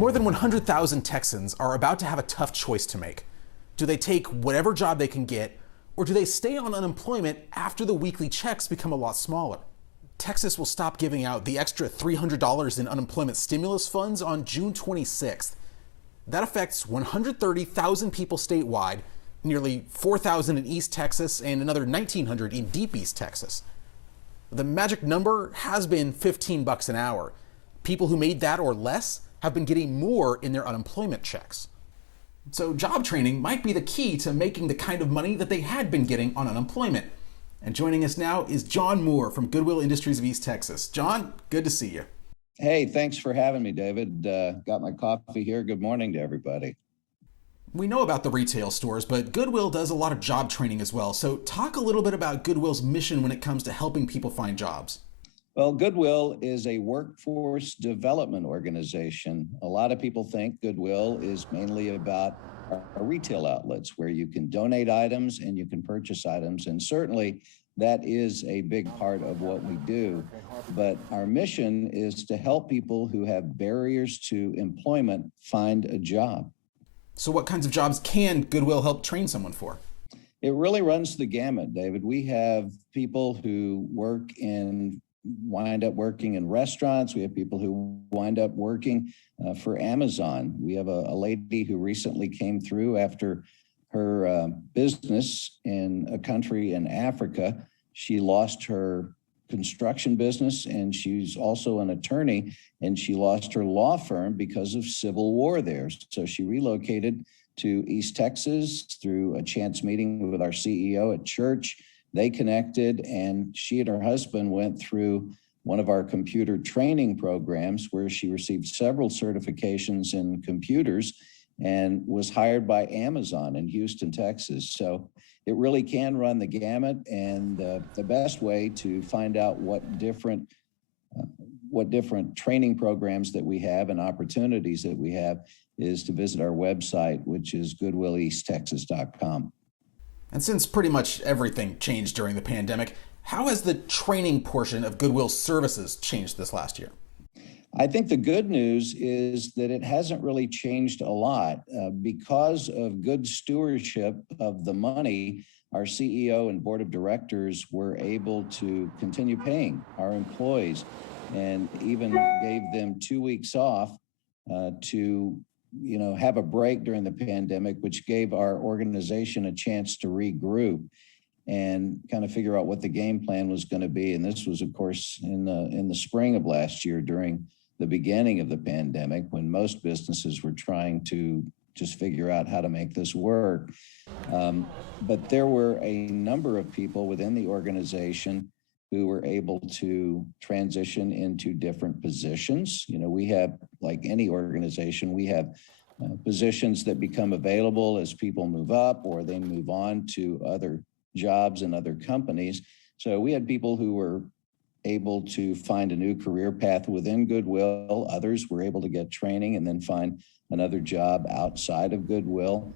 More than 100,000 Texans are about to have a tough choice to make. Do they take whatever job they can get, or do they stay on unemployment after the weekly checks become a lot smaller? Texas will stop giving out the extra $300 in unemployment stimulus funds on June 26th. That affects 130,000 people statewide, nearly 4,000 in East Texas, and another 1,900 in Deep East Texas. The magic number has been $15 an hour. People who made that or less have been getting more in their unemployment checks. So job training might be the key to making the kind of money that they had been getting on unemployment. And joining us now is John Moore from Goodwill Industries of East Texas. John, good to see you. Hey, thanks for having me, David. Got my coffee here. Good morning to everybody. We know about the retail stores, but Goodwill does a lot of job training as well. So talk a little bit about Goodwill's mission when it comes to helping people find jobs. Well, Goodwill is a workforce development organization. A lot of people think Goodwill is mainly about our retail outlets where you can donate items and you can purchase items. And certainly that is a big part of what we do. But our mission is to help people who have barriers to employment find a job. So what kinds of jobs can Goodwill help train someone for? It really runs the gamut, David. We have people who wind up working in restaurants. We have people who wind up working for Amazon. We have a lady who recently came through after her business in a country in Africa. She lost her construction business, and she's also an attorney, and she lost her law firm because of civil war there. So she relocated to East Texas through a chance meeting with our CEO at church. They connected, and she and her husband went through one of our computer training programs where she received several certifications in computers and was hired by Amazon in Houston, Texas. So it really can run the gamut, and the best way to find out what different training programs that we have and opportunities that we have is to visit our website, which is goodwilleasttexas.com. And since pretty much everything changed during the pandemic, how has the training portion of Goodwill's services changed this last year? I think the good news is that it hasn't really changed a lot. Because of good stewardship of the money, our CEO and board of directors were able to continue paying our employees and even gave them 2 weeks off to have a break during the pandemic, which gave our organization a chance to regroup and kind of figure out what the game plan was going to be. And this was, of course, in the spring of last year during the beginning of the pandemic, when most businesses were trying to just figure out how to make this work. But there were a number of people within the organization who were able to transition into different positions. We have, like any organization, we have positions that become available as people move up or they move on to other jobs and other companies. So we had people who were able to find a new career path within Goodwill. Others were able to get training and then find another job outside of Goodwill.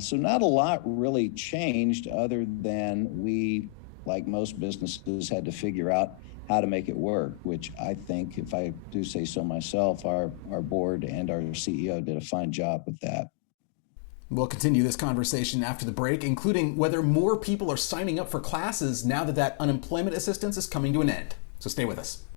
So not a lot really changed other than we, like most businesses, had to figure out how to make it work, which I think, if I do say so myself, our board and our CEO did a fine job with that. We'll continue this conversation after the break, including whether more people are signing up for classes now that unemployment assistance is coming to an end. So stay with us.